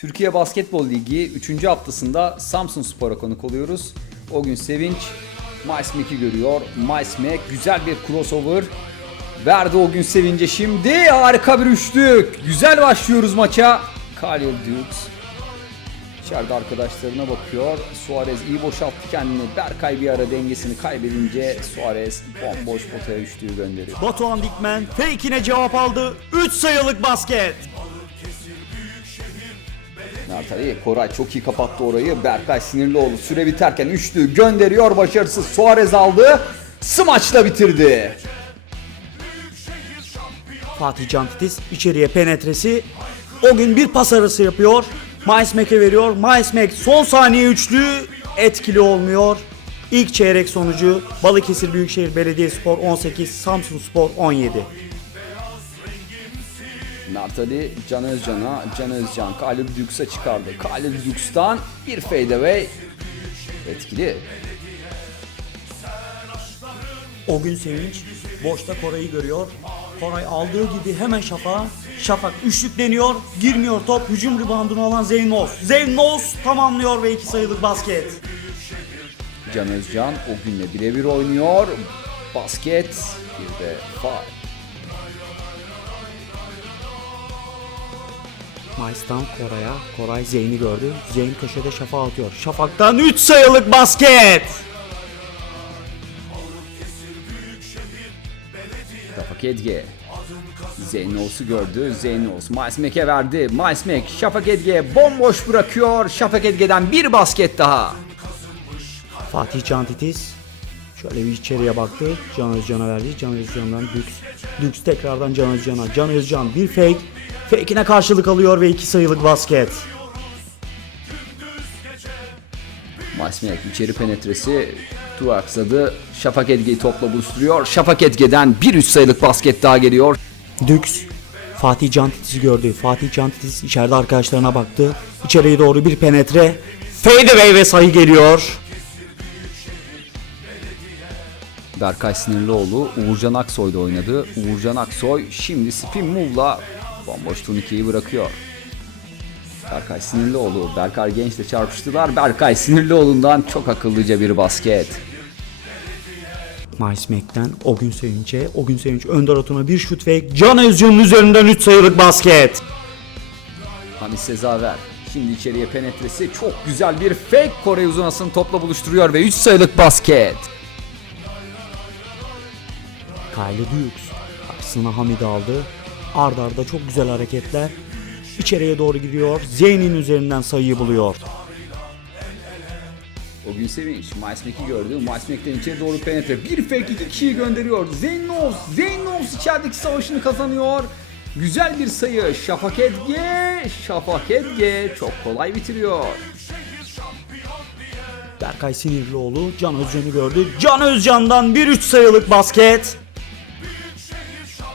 Türkiye Basketbol Ligi 3. haftasında Samsun Spor'a konuk oluyoruz. O gün Sevinç Miles Mack'i görüyor. Miles Mack güzel bir crossover. Verdi o gün Sevinç'e şimdi. Harika bir üçlük. Güzel başlıyoruz maça. Khalil Dukes. İçeride arkadaşlarına bakıyor. Suarez iyi boşalttı kendini. Berkay bir ara dengesini kaybedince Suarez bomboş potaya üçlüğü gönderiyor. Batuhan Dikmen fake'ine cevap aldı. 3 sayılık basket. Nartali Koray çok iyi kapattı orayı. Berkay sinirli oldu. Süre biterken üçlü gönderiyor. Başarısız. Suarez aldı. Smaçla bitirdi. Fatih Cantitis içeriye penetresi. O gün bir pas arası yapıyor. Miles Mack'e veriyor. Mack son saniye üçlü etkili olmuyor. İlk çeyrek sonucu Balıkesir Büyükşehir Belediyespor 18, Samsun Spor 17. Nartali Can Özcan'a, Can Özcan Khalil Dukes'a çıkardı. Khalil Dukes'tan bir fadeaway etkili. O gün Sevinç boşta Koray'ı görüyor. Koray aldığı gibi hemen Şafak'a. Şafak üçlük deniyor. Girmiyor top. Hücum reboundunu alan Zeynos. Zeynos tamamlıyor ve iki sayılık basket. Can Özcan o günle birebir oynuyor. Basket bir de faul. Miles'tan Koray'a. Koray Zeyn'i gördü. Zeyn köşede Şafak atıyor. Şafak'tan 3 sayılık basket. Şafak Edge. Zeynos'u gördü. Zeynos Miles Mack'e verdi. Miles Mack Şafak Edge'ye bomboş bırakıyor. Şafak Edge'den bir basket daha. Fatih Cantitis şöyle bir içeriye baktı. Can Özcan'a verdi. Can Özcan'dan Dux. Dux tekrardan Can Özcan'a. Can Özcan bir fake. Fake'ine karşılık alıyor ve 2 sayılık basket. Mack içeri penetresi duraksadı. Şafak Edge'yi topla buluşturuyor. Şafak Edge'den bir üç sayılık basket daha geliyor. Dux Fatih Cantitis'i gördü. Fatih Cantitis içeride arkadaşlarına baktı. İçeriye doğru bir penetre. Fadeaway ve sayı geliyor. Berkay Sinirlioğlu Uğurcan Aksoy'da oynadı. Uğurcan Aksoy şimdi spin move'la bomboş turnikeyi bırakıyor. Berkay Sinirlioğlu, Berkay Genç'le çarpıştılar. Berkay Sinirlioğlu'ndan çok akıllıca bir basket. Miles Mack'ten o gün sevince, o gün sevinç Önder Atun'a bir şut fake. Can Özcan'ın üzerinden 3 sayılık basket. Hamis Sezaver. Şimdi içeriye penetresi çok güzel bir fake Kore uzunasını topla buluşturuyor ve 3 sayılık basket. Kyle Dukes karşısına Hamid aldı. Arda arda çok güzel hareketler. İçeriye doğru gidiyor. Zeyn'in üzerinden sayıyı buluyor. O gün sevinç. Miles Mack'i gördü. Miles Mack'ten içeri doğru penetre. Bir fake iki kişiyi gönderiyor. Zeynos. Zeynos içerideki savaşını kazanıyor. Güzel bir sayı. Şafak Edge. Şafak Edge çok kolay bitiriyor. Berkay Sinirlioğlu Can Özcan'ı gördü. Can Özcan'dan bir 3 sayılık basket.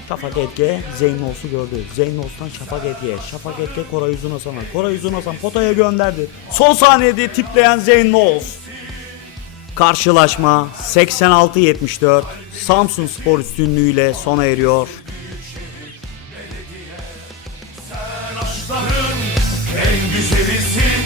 Şafak Etge Zeynos'u gördü. Zeynos'tan Şafak Etge'ye. Şafak Etge Koray Uzunosan'a. Koray Uzunosan potaya gönderdi. Son saniyede tipleyen Zeynos. Karşılaşma 86-74 Samsun Spor üstünlüğüyle sona eriyor. en güzelisin